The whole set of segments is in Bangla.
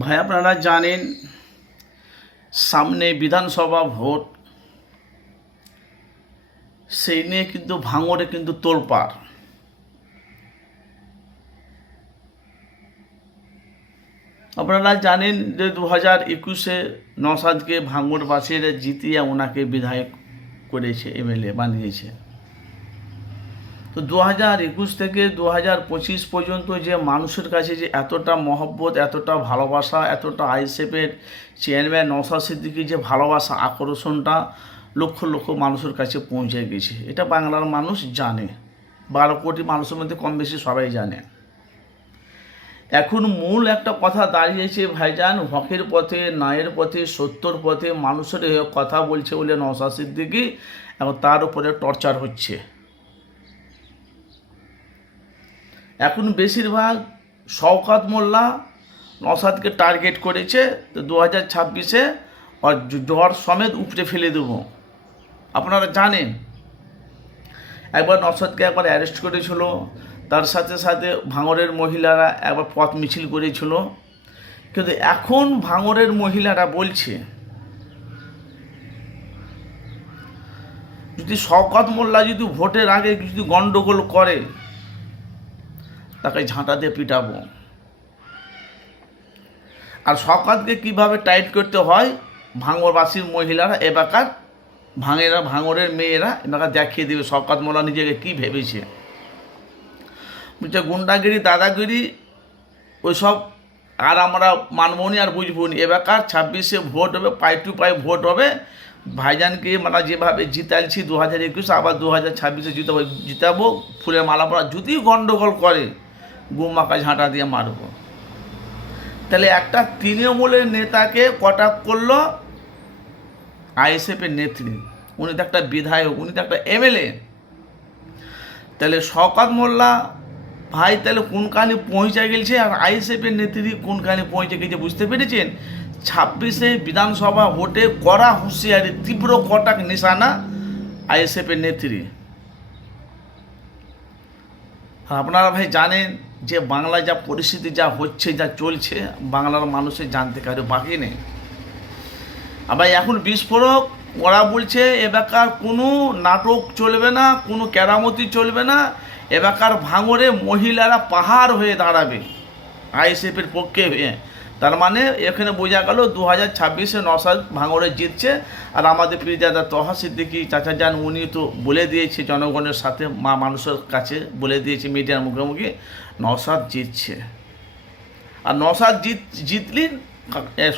ভাই আপনারা জানেন, সামনে বিধানসভা ভোট, সেই নিয়ে কিন্তু ভাঙড়ে কিন্তু তোলপাড়। আপনারা জানেন যে দু হাজার একুশে নসাদকে ভাঙড়বাসীরা জিতিয়ে ওনাকে বিধায়ক করেছে, এমএলএ বানিয়েছে। তো দু হাজার একুশ থেকে দু হাজার পঁচিশ পর্যন্ত যে মানুষের কাছে যে এতটা মহব্বত, এতটা ভালোবাসা, এতটা আইসেফের চেয়ারম্যান নওশাদ সিদ্দিকির যে ভালোবাসা, আকর্ষণটা লক্ষ লক্ষ মানুষের কাছে পৌঁছে গেছে। এটা বাংলার মানুষ জানে। বারো কোটি মানুষের মধ্যে কম বেশি সবাই জানে। এখন মূল একটা কথা দাঁড়িয়েছে, ভাইজান, হকের পথে, ন্যায়ের পথে, সত্যর পথে মানুষের কথা বলছে বলে নওশাদ সিদ্দিকি, এবং তার উপরে টর্চার হচ্ছে। এখন বেশিরভাগ শওকাত মোল্লা নসাদকে টার্গেট করেছে, তো দু হাজার ছাব্বিশে জ্বর সমেত উপড়ে ফেলে দেব। আপনারা জানেন, একবার নসাদকে একবার অ্যারেস্ট করেছিল, তার সাথে সাথে ভাঙরের মহিলারা একবার পথ মিছিল করেছিল। কিন্তু এখন ভাঙরের মহিলারা বলছে, যদি শওকত মোল্লা যদি ভোটের আগে যদি গণ্ডগোল করে তাকে ঝাঁটা দিয়ে পিটাবো। আর শকাতকে কীভাবে টাইট করতে হয়? ভাঙরবাসীর মহিলারা এবাকার ভাঙেরা, ভাঙরের মেয়েরা এবাকার দেখিয়ে দেবে। শকাত মোলা নিজেকে কি ভেবেছে? গুন্ডাগিরি, দাদাগিরি, ওইসব আর আমরা মানবনি আর বুঝবনি এবাকার ছাব্বিশে ভোট হবে, পাই টু পাই ভোট হবে। ভাইজানকে মানে যেভাবে জিতাইছি দু হাজার একুশে আবার দু হাজার ছাব্বিশে জিতাবো জিতাবো, ফুলের মালা পরা। যদি গণ্ডগোল করে গুমাকা ঝাঁটা দিয়ে মারব। তাহলে একটা তৃণমূলের নেতাকে কটাক করল আইএসএফের নেত্রী, উনি তো একটা বিধায়ক, উনি তো একটা এমএলএ। তাহলে শওকাত মোল্লা, ভাই তাহলে কোনখানে পৌঁছে গেছে আর আইএসএফের নেত্রী কোনখানে পৌঁছে গেছে বুঝতে পেরেছেন? ছাব্বিশে বিধানসভা ভোটে কড়া হুঁশিয়ারি, তীব্র কটাক নিশানা আইএসএফের নেত্রী। আপনারা ভাই জানেন যে বাংলায় যা পরিস্থিতি যা হচ্ছে, যা চলছে, বাংলার মানুষের জানতে কারও বাকি নেই। আবার এখন বিস্ফোরক, ওরা বলছে, এবাকার কোনো নাটক চলবে না, কোনো কেরামতি চলবে না, এবাকার ভাঙরে মহিলারা পাহাড় হয়ে দাঁড়াবে, আইএসএফের পক্ষে হয়ে। তার মানে এখানে বোঝা গেল দু হাজার ছাব্বিশে নসাদ ভাঙড়ে জিতছে, আর আমাদের প্রিয়দাদা তহা সিদ্দিকি চাচা যান, উনি তো বলে দিয়েছে, জনগণের সাথে মা মানুষের কাছে বলে দিয়েছে মিডিয়ার মুখোমুখি নসাদ জিতছে। আর নসাদ জিত, জিতলি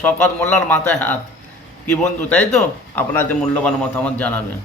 শকাত মোল্লার মাথায় হাত। কি বন্ধু, তাই তো? আপনাদের মূল্যবান মতামত জানাবেন।